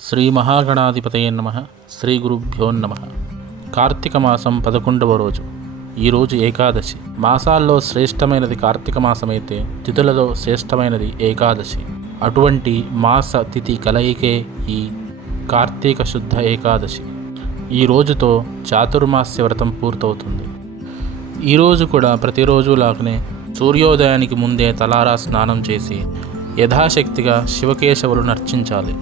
శ్రీ మహాగణాధిపతయే నమః. శ్రీ గురుభ్యో నమః. కార్తీక మాసం 11వ రోజు. ఈరోజు ఏకాదశి. మాసాల్లో శ్రేష్టమైనది కార్తీక మాసమైతే తిథులలో శ్రేష్టమైనది ఏకాదశి. అటువంటి మాస తిథి కలయికే ఈ కార్తీక శుద్ధ ఏకాదశి. ఈ రోజుతో చాతుర్మాస్య వ్రతం పూర్తవుతుంది. ఈరోజు కూడా ప్రతిరోజు లాగానే సూర్యోదయానికి ముందే తలారా స్నానం చేసి యథాశక్తిగా శివకేశవులను అర్చించాలి.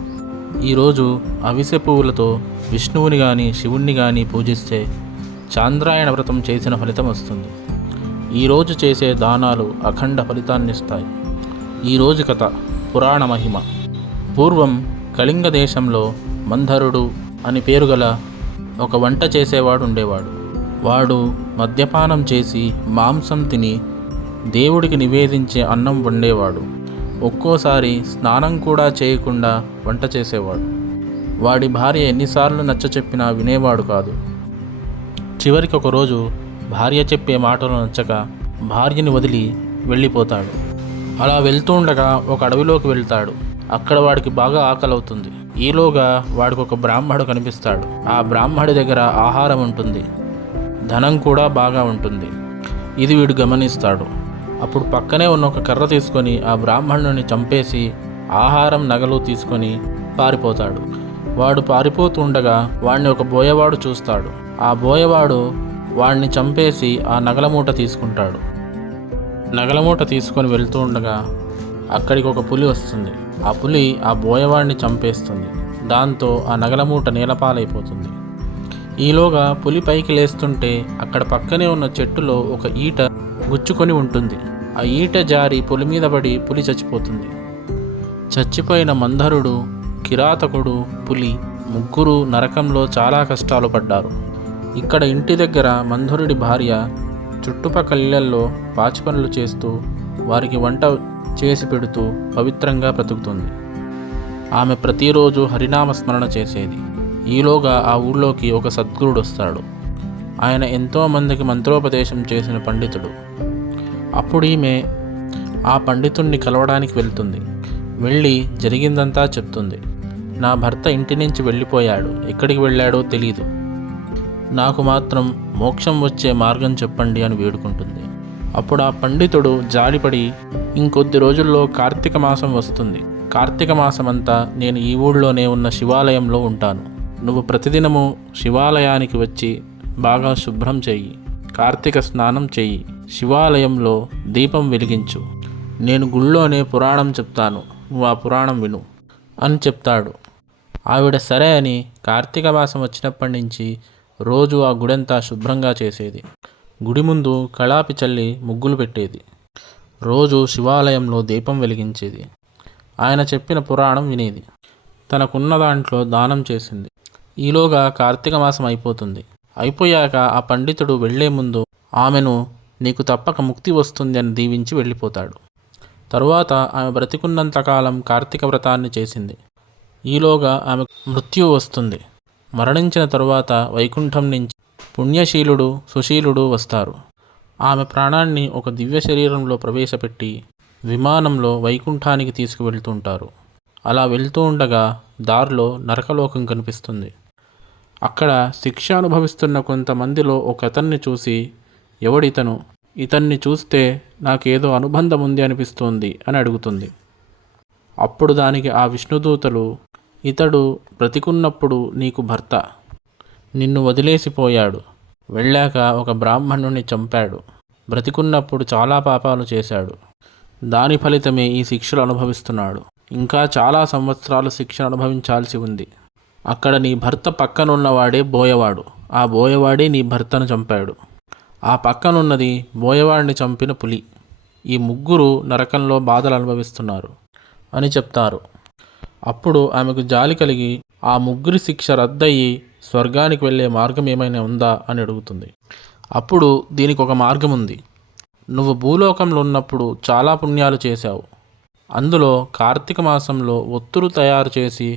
ఈరోజు అవిసె పువ్వులతో విష్ణువుని కానీ శివుణ్ణి కానీ పూజిస్తే చాంద్రాయణ వ్రతం చేసిన ఫలితం వస్తుంది. ఈరోజు చేసే దానాలు అఖండ ఫలితాన్నిస్తాయి. ఈరోజు కథ పురాణ మహిమ. పూర్వం కళింగ దేశంలో మంధరుడు అని పేరు గల ఒక వంట చేసేవాడు ఉండేవాడు. వాడు మద్యపానం చేసి మాంసం తిని దేవుడికి నివేదించే అన్నం వండేవాడు. ఒక్కోసారి స్నానం కూడా చేయకుండా వంట చేసేవాడు. వాడి భార్య ఎన్నిసార్లు నచ్చచెప్పినా వినేవాడు కాదు. చివరికి ఒకరోజు భార్య చెప్పే మాటలు నచ్చక భార్యని వదిలి వెళ్ళిపోతాడు. అలా వెళ్తుండగా ఒక అడవిలోకి వెళ్తాడు. అక్కడ వాడికి బాగా ఆకలి అవుతుంది. ఈలోగా వాడికి ఒక బ్రాహ్మడు కనిపిస్తాడు. ఆ బ్రాహ్మడి దగ్గర ఆహారం ఉంటుంది, ధనం కూడా బాగా ఉంటుంది. ఇది వీడు గమనిస్తాడు. అప్పుడు పక్కనే ఉన్న ఒక కర్ర తీసుకొని ఆ బ్రాహ్మణుని చంపేసి ఆహారం నగలు తీసుకొని పారిపోతాడు. వాడు పారిపోతుండగా వాడిని ఒక బోయవాడు చూస్తాడు. ఆ బోయవాడు వాడిని చంపేసి ఆ నగలమూట తీసుకుంటాడు. నగలమూట తీసుకొని వెళ్తూ ఉండగా అక్కడికి ఒక పులి వస్తుంది. ఆ పులి ఆ బోయవాడిని చంపేస్తుంది. దాంతో ఆ నగలమూట నేలపాలైపోతుంది. ఈలోగా పులి పైకి లేస్తుంటే అక్కడ పక్కనే ఉన్న చెట్టులో ఒక ఈట గుచ్చుకొని ఉంటుంది. ఆ ఈట జారి పులి మీద పడి పులి చచ్చిపోతుంది. చచ్చిపోయిన మంధరుడు, కిరాతకుడు, పులి ముగ్గురు నరకంలో చాలా కష్టాలు పడ్డారు. ఇక్కడ ఇంటి దగ్గర మంధరుడి భార్య చుట్టుపక్కల ఇళ్లల్లో పాచి పనులు చేస్తూ వారికి వంట చేసి పెడుతూ పవిత్రంగా బ్రతుకుతుంది. ఆమె ప్రతిరోజు హరినామ స్మరణ చేసేది. ఈలోగా ఆ ఊళ్ళోకి ఒక సద్గురుడు వస్తాడు. ఆయన ఎంతోమందికి మంత్రోపదేశం చేసిన పండితుడు. అప్పుడు ఈమె ఆ పండితుణ్ణి కలవడానికి వెళ్తుంది. వెళ్ళి జరిగిందంతా చెప్తుంది. నా భర్త ఇంటి నుంచి వెళ్ళిపోయాడు, ఎక్కడికి వెళ్ళాడో తెలీదు, నాకు మాత్రం మోక్షం వచ్చే మార్గం చెప్పండి అని వేడుకుంటుంది. అప్పుడు ఆ పండితుడు జాలిపడి, ఇంకొద్ది రోజుల్లో కార్తీక మాసం వస్తుంది. కార్తీక మాసమంతా నేను ఈ ఊళ్ళోనే ఉన్న శివాలయంలో ఉంటాను. నువ్వు ప్రతిదినము శివాలయానికి వచ్చి బాగా శుభ్రం చెయ్యి, కార్తీక స్నానం చెయ్యి, శివాలయంలో దీపం వెలిగించు, నేను గుళ్ళోనే పురాణం చెప్తాను, నువ్వు ఆ పురాణం విను అని చెప్తాడు. ఆవిడ సరే అని కార్తీక మాసం వచ్చినప్పటి నుంచి రోజు ఆ గుడంతా శుభ్రంగా చేసేది. గుడి ముందు కళాపి చల్లి ముగ్గులు పెట్టేది. రోజు శివాలయంలో దీపం వెలిగించేది. ఆయన చెప్పిన పురాణం వినేది. తనకున్న దాంట్లో దానం చేసింది. ఈలోగా కార్తీక మాసం అయిపోతుంది. అయిపోయాక ఆ పండితుడు వెళ్లే ముందు ఆమెను నీకు తప్పక ముక్తి వస్తుంది అని దీవించి వెళ్ళిపోతాడు. తరువాత ఆమె బ్రతికున్నంతకాలం కార్తీక వ్రతాన్ని చేసింది. ఈలోగా ఆమె మృత్యువు వస్తుంది. మరణించిన తరువాత వైకుంఠం నుంచి పుణ్యశీలుడు, సుశీలుడు వస్తారు. ఆమె ప్రాణాన్ని ఒక దివ్య శరీరంలో ప్రవేశపెట్టి విమానంలో వైకుంఠానికి తీసుకువెళ్తుంటారు. అలా వెళ్తూ ఉండగా దారిలో నరకలోకం కనిపిస్తుంది. అక్కడ శిక్ష అనుభవిస్తున్న కొంతమందిలో ఒక అతన్ని చూసి, ఎవడితను, ఇతన్ని చూస్తే నాకేదో అనుబంధం ఉంది అనిపిస్తోంది అని అడుగుతుంది. అప్పుడు దానికి ఆ విష్ణుదూతలు, ఇతడు బ్రతికున్నప్పుడు నీకు భర్త, నిన్ను వదిలేసిపోయాడు, వెళ్ళాక ఒక బ్రాహ్మణుని చంపాడు, బ్రతికున్నప్పుడు చాలా పాపాలు చేశాడు, దాని ఫలితమే ఈ శిక్షలు అనుభవిస్తున్నాడు, ఇంకా చాలా సంవత్సరాలు శిక్ష అనుభవించాల్సి ఉంది. అక్కడ నీ భర్త పక్కనున్నవాడే బోయవాడు, ఆ బోయవాడే నీ భర్తను చంపాడు, ఆ పక్కనున్నది బోయవాడిని చంపిన పులి, ఈ ముగ్గురు నరకంలో బాధలు అనుభవిస్తున్నారు అని చెప్తారు. అప్పుడు ఆమెకు జాలి కలిగి ఆ ముగ్గురి శిక్ష రద్దయి స్వర్గానికి వెళ్ళే మార్గం ఏమైనా ఉందా అని అడుగుతుంది. అప్పుడు దీనికి ఒక మార్గం ఉంది. నువ్వు భూలోకంలో ఉన్నప్పుడు చాలా పుణ్యాలు చేశావు. అందులో కార్తీక మాసంలో ఒత్తులు తయారు చేసి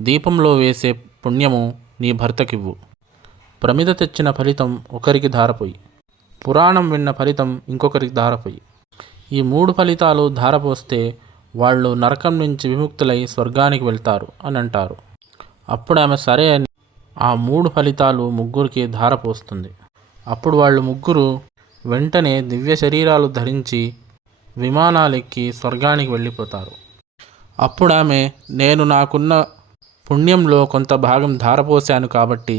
దీపంలో వేసే పుణ్యము నీ భర్తకివ్వు. ప్రమిద తెచ్చిన ఫలితం ఒకరికి ధారపోయి, పురాణం విన్న ఫలితం ఇంకొకరికి ధారపోయి, ఈ 3 ఫలితాలు ధారపోస్తే వాళ్ళు నరకం నుంచి విముక్తులై స్వర్గానికి వెళ్తారు అని అంటారు. అప్పుడు ఆమె సరే అని ఆ 3 ఫలితాలు ముగ్గురికి ధారపోస్తుంది. అప్పుడు వాళ్ళు ముగ్గురు వెంటనే దివ్య శరీరాలు ధరించి విమానాలెక్కి స్వర్గానికి వెళ్ళిపోతారు. అప్పుడు ఆమె, నేను నాకున్న పుణ్యంలో కొంత భాగం ధారపోశాను కాబట్టి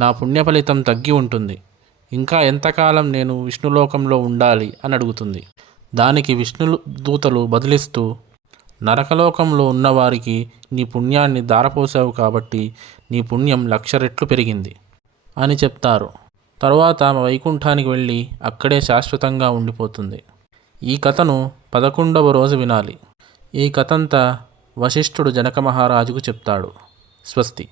నా పుణ్య ఫలితం తగ్గి ఉంటుంది. ఇంకా ఎంతకాలం నేను విష్ణులోకంలో ఉండాలి అని అడుగుతుంది. దానికి విష్ణు దూతలు బదులిస్తూ, నరకలోకంలో ఉన్నవారికి నీ పుణ్యాన్ని ధారపోసావు కాబట్టి నీ పుణ్యం 1,00,000 రెట్లు పెరిగింది అని చెప్తారు. తరువాత ఆమె వైకుంఠానికి వెళ్ళి అక్కడే శాశ్వతంగా ఉండిపోతుంది. ఈ కథను 11వ రోజు వినాలి. ఈ కథంతా వశిష్ఠుడు జనక మహారాజుకు చెప్తాడు. స్వస్తి.